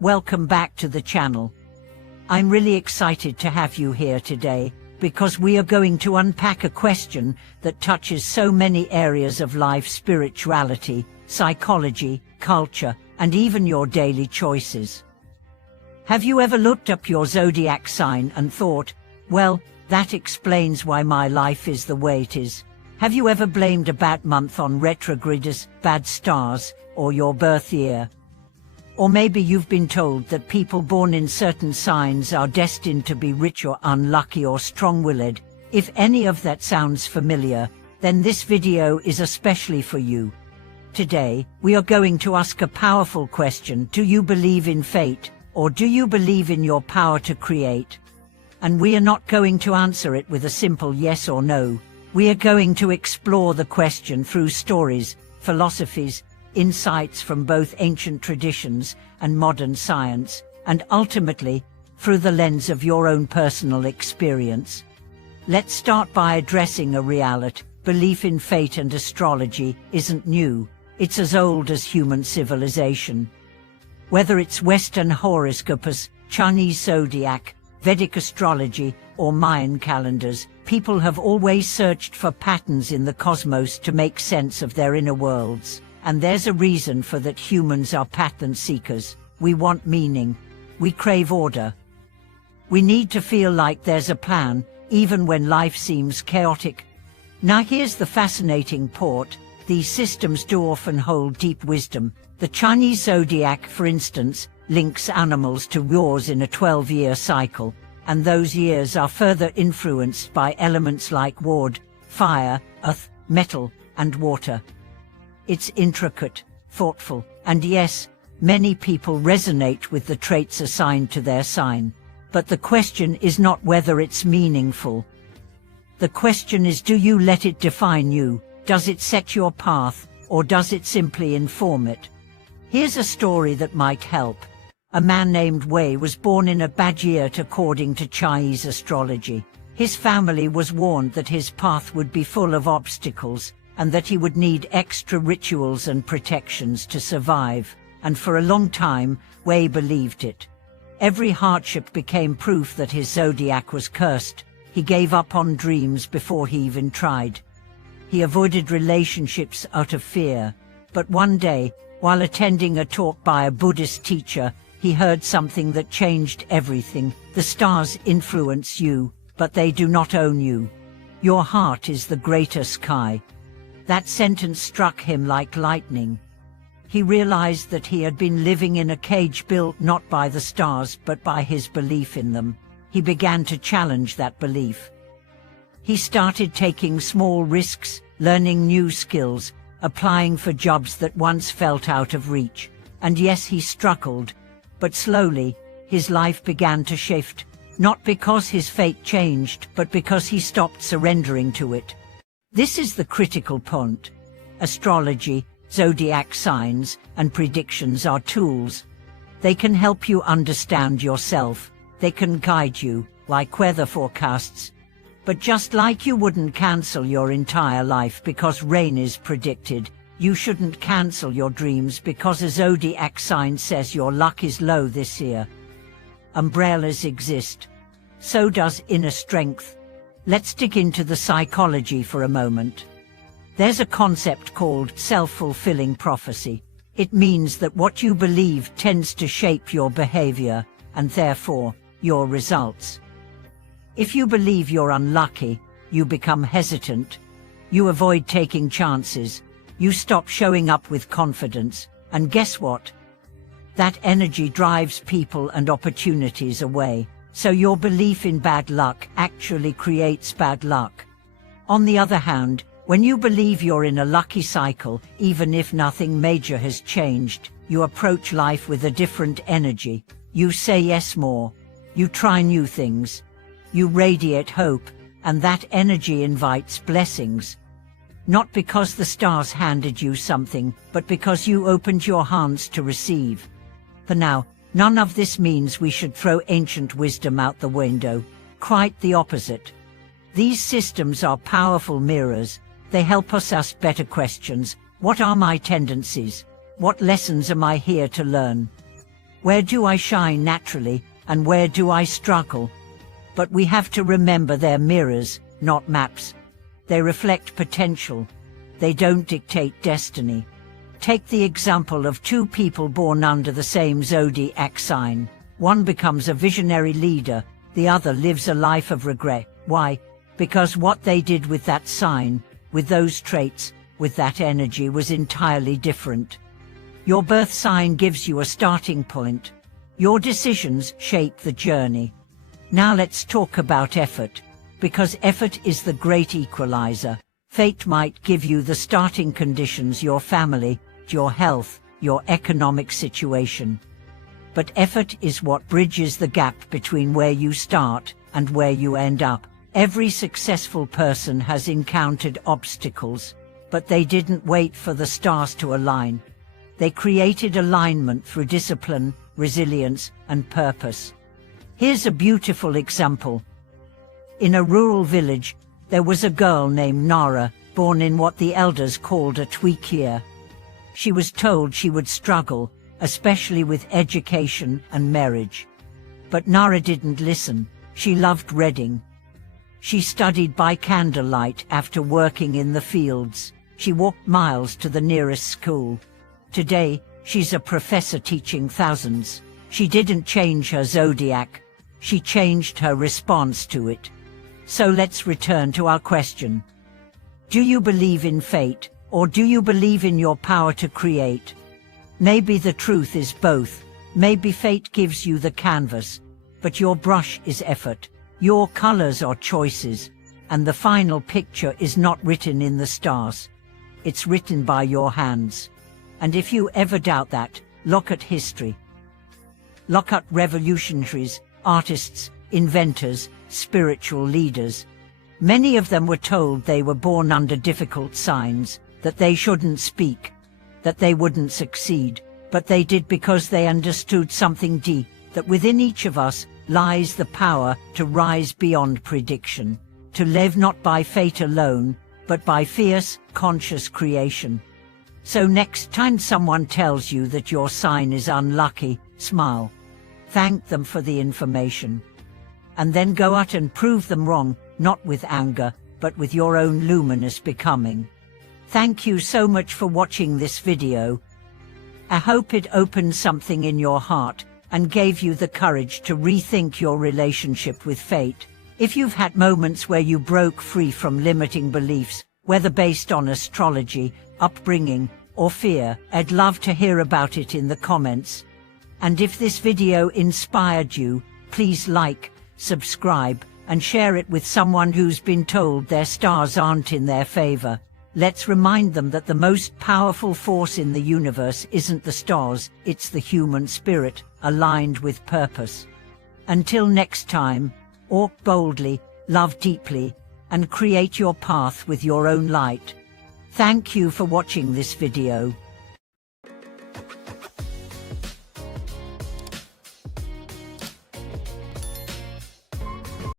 Welcome back to the channel. I'm really excited to have you here today, because we are going to unpack a question that touches so many areas of life: spirituality, psychology, culture, and even your daily choices. Have you ever looked up your zodiac sign and thought, well, that explains why my life is the way it is? Have you ever blamed a bad month on retrogrades, bad stars, or your birth year? Or maybe you've been told that people born in certain signs are destined to be rich or unlucky or strong-willed. If any of that sounds familiar, then this video is especially for you. Today, we are going to ask a powerful question: do you believe in fate, or do you believe in your power to create? And we are not going to answer it with a simple yes or no. We are going to explore the question through stories, philosophies, insights from both ancient traditions and modern science, and ultimately, through the lens of your own personal experience. Let's start by addressing a reality. Belief in fate and astrology isn't new. It's as old as human civilization. Whether it's Western horoscopes, Chinese zodiac, Vedic astrology, or Mayan calendars, people have always searched for patterns in the cosmos to make sense of their inner worlds. And there's a reason for that. Humans are pattern seekers. We want meaning. We crave order. We need to feel like there's a plan, even when life seems chaotic. Now here's the fascinating part. These systems do often hold deep wisdom. The Chinese zodiac, for instance, links animals to yours in a 12-year cycle, and those years are further influenced by elements like wood, fire, earth, metal, and water. It's intricate, thoughtful, and yes, many people resonate with the traits assigned to their sign. But the question is not whether it's meaningful. The question is, do you let it define you? Does it set your path, or does it simply inform it? Here's a story that might help. A man named Wei was born in a bad year according to Chinese astrology. His family was warned that his path would be full of obstacles, and that he would need extra rituals and protections to survive, and for a long time, Wei believed it. Every hardship became proof that his zodiac was cursed. He gave up on dreams before he even tried. He avoided relationships out of fear. But one day, while attending a talk by a Buddhist teacher, he heard something that changed everything. The stars influence you, but they do not own you. Your heart is the greater sky. That sentence struck him like lightning. He realized that he had been living in a cage built not by the stars but by his belief in them. He began to challenge that belief. He started taking small risks, learning new skills, applying for jobs that once felt out of reach. And yes, he struggled, but slowly, his life began to shift, not because his fate changed, but because he stopped surrendering to it. This is the critical point. Astrology, zodiac signs, and predictions are tools. They can help you understand yourself. They can guide you, like weather forecasts. But just like you wouldn't cancel your entire life because rain is predicted, you shouldn't cancel your dreams because a zodiac sign says your luck is low this year. Umbrellas exist. So does inner strength. Let's dig into the psychology for a moment. There's a concept called self-fulfilling prophecy. It means that what you believe tends to shape your behavior, and therefore, your results. If you believe you're unlucky, you become hesitant. You avoid taking chances. You stop showing up with confidence. And guess what? That energy drives people and opportunities away. So your belief in bad luck actually creates bad luck. On the other hand, when you believe you're in a lucky cycle, even if nothing major has changed, you approach life with a different energy. You say yes more. You try new things. You radiate hope, and that energy invites blessings. Not because the stars handed you something, but because you opened your hands to receive. For now, none of this means we should throw ancient wisdom out the window. Quite the opposite. These systems are powerful mirrors. They help us ask better questions. What are my tendencies? What lessons am I here to learn? Where do I shine naturally, and where do I struggle? But we have to remember they're mirrors, not maps. They reflect potential. They don't dictate destiny. Take the example of two people born under the same zodiac sign. One becomes a visionary leader, the other lives a life of regret. Why? Because what they did with that sign, with those traits, with that energy was entirely different. Your birth sign gives you a starting point. Your decisions shape the journey. Now let's talk about effort, because effort is the great equalizer. Fate might give you the starting conditions, your family, your health, your economic situation. But effort is what bridges the gap between where you start and where you end up. Every successful person has encountered obstacles, but they didn't wait for the stars to align. They created alignment through discipline, resilience, and purpose. Here's a beautiful example. In a rural village, there was a girl named Nara, born in what the elders called a tweak year. She was told she would struggle, especially with education and marriage. But Nara didn't listen. She loved reading. She studied by candlelight after working in the fields. She walked miles to the nearest school. Today, she's a professor teaching thousands. She didn't change her zodiac. She changed her response to it. So let's return to our question. Do you believe in fate, or do you believe in your power to create? Maybe the truth is both. Maybe fate gives you the canvas, but your brush is effort. Your colors are choices, and the final picture is not written in the stars. It's written by your hands. And if you ever doubt that, look at history. Look at revolutionaries, artists, inventors, spiritual leaders. Many of them were told they were born under difficult signs, that they shouldn't speak, that they wouldn't succeed, but they did because they understood something deep, that within each of us lies the power to rise beyond prediction, to live not by fate alone, but by fierce, conscious creation. So next time someone tells you that your sign is unlucky, smile. Thank them for the information. And then go out and prove them wrong, not with anger, but with your own luminous becoming. Thank you so much for watching this video. I hope it opened something in your heart and gave you the courage to rethink your relationship with fate. If you've had moments where you broke free from limiting beliefs, whether based on astrology, upbringing, or fear, I'd love to hear about it in the comments. And if this video inspired you, please like, subscribe, and share it with someone who's been told their stars aren't in their favor. Let's remind them that the most powerful force in the universe isn't the stars, it's the human spirit, aligned with purpose. Until next time, walk boldly, love deeply, and create your path with your own light. Thank you for watching this video.